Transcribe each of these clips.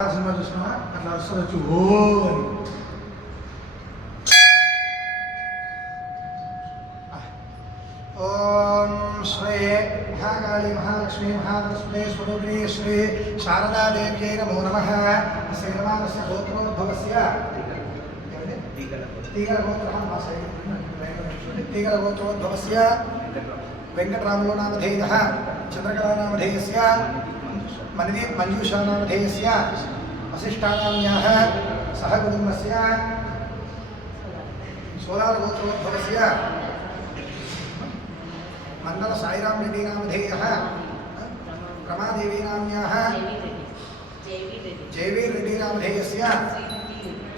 Cinema చూసినా అట్లా వస్తుంది ఓ ఓం శ్రీ మహాకాళీ మహాలక్ష్మీ మహాలక్ష్మీ స్వరూపిణీ శ్రీ శారదాదేవ్యై నమో నమః. శ్రీరమానస్య గోత్రోద్భవస్య తీగలగోత్రోద్భవస్య వెంకటరాములో నామధేయః చంద్రకళా నామధేయస్య మణిదీప్ మంజూషా నామధేయస్య వశిష్టానామ్యాః సహ కుటుంబస్య సోలారగోత్రోద్భవస్య మండల సాయిరామ్ రెడ్డి నామధేయః రమాదేవి నామ్యాః జయవీర్ రెడ్డి నామధేయస్య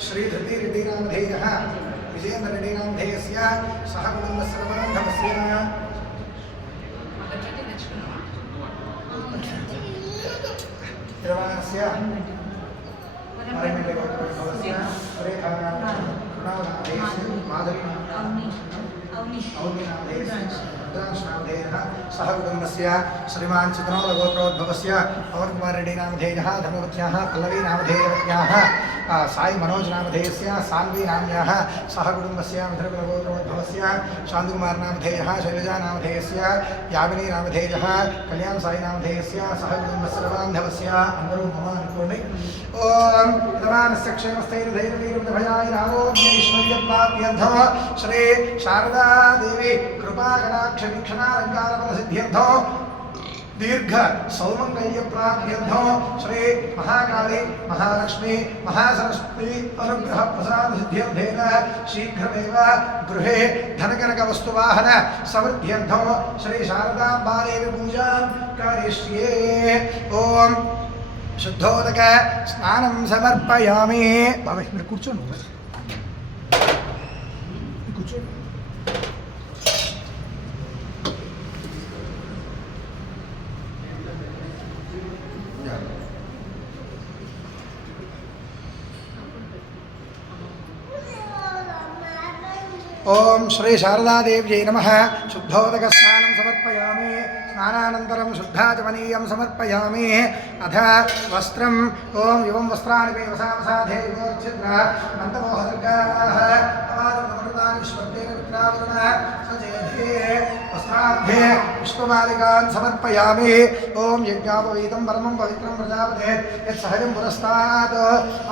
శ్రీధృతి రెడ్డి నామధేయః విజయేంద్ర రెడ్డి నామధేయస్య సహ కుటుంబస్య రమణోద్భవస్య శ్రీరమానస్య మరణిగోత్రోద్భవస్య రేఖానామధేయస్య మాధవి सह कुटुंबस्य श्रीमान चित्रनौलगोत्रोद्भवस्य पवन कुमार रेड्डी नामधेयः धर्मपत्न्याः पल्लवी नामधेयवत्याः साई मनोज नामधेयस्य सान्वी नाम्याः सह कुटुंबस्य मित्रकुलगोत्रोद्भवस्य शान्तकुमार नामधेयः शैलजा नामधेयस्य यामिनी नामधेयः कल्याण साई नामधेयस्य सह कुटुंबस्य रवान्धवस्य अंदरू मम अनुकोंडि ओम रवानस्य क्षेमस्थैर्धैर्यवीर्यभयाय श्री शारदा देवी कृपा कटाक्ष वीक्षणालंकार बल सिद्ध्यर्थो दीर्घ सौमंगल्य प्राप्त्यर्थो श्री महाकाली महालक्ष्मी महासरस्वती अनुग्रह प्रसाद सिद्ध्यर्थेन शीघ्रमेव गृहे धनकनक वस्तुवाहन समृद्ध्यर्थो श्री शारदांबा देवी पूजां करिष्ये. ओम शुद्धोदक स्नानं समर्पयामि. बाबा మీరు కూర్చోండి కూర్చోండి. ओम श्री शारदादेव्यै नमः. शुद्धोदक स्नानं समर्पयामि. स्नानानन्तरं शुद्धाचमनीयं समर्पयामि. अथ वस्त्रं ओम एवं वस्त्राणि वसावसाधे योर्चिद्रा मन्तमोहदर्गाः अवादमृतानि विश्वतेन विक्रावरुणः सचेधे वस्त्रार्धे पुष्पमालिकान् समर्पयामि. ओम यज्ञापवीतं परमं पवित्रं प्रजापते यत्सहजं पुरस्तात्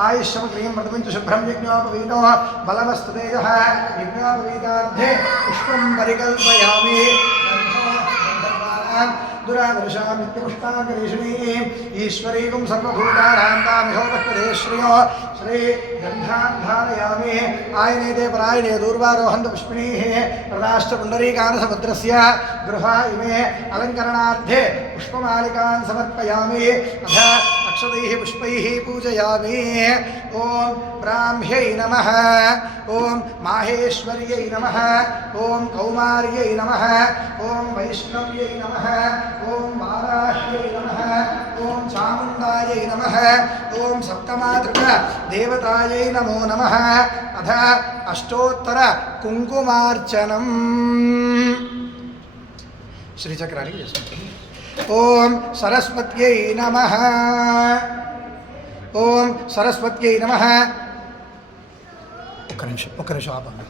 आयुष्यं क्रियं मृदुञ्च शुभ्रं यज्ञोपवीतो बलवस्तुतेजः यज्ञोपवीतार्धे पुष्पं परिकल्पयामि. दुरादर्शामित्यपुष्पाकरीषिणीं ईश्वरीं सर्वभूतानां तामिहोपश्वरेश्रियो श्री गन्धान् धारयामि. आयनेते परायणे दूर्वारोहन्तु पुष्पिणीः प्रदाश्च पुण्डरीकानसमुद्रस्य गृहा इमे अलङ्करणार्थे पुष्पमालिकान् समर्पयामि. अथ अक्षतैः पुष्पैः पूजयामि. ओम ब्राह्म्यै नमः. ओम माहेश्वर्यै नमः. ओम कौमार्यै नमः. ओम वैष्णव्यै नमः. ओम वाराह्यै नमः. ओम चामुण्डायै नमः. ओम सप्तमातृक देवतायै नमो नमः. अथ अष्टोत्तर कुङ्कुमार्चनम्. श्रीचक्राणि ओम सरस्वत्यै नमः. ओम सरस्वत्यै नमः. ఒక్క నిమిషం ఆపండి.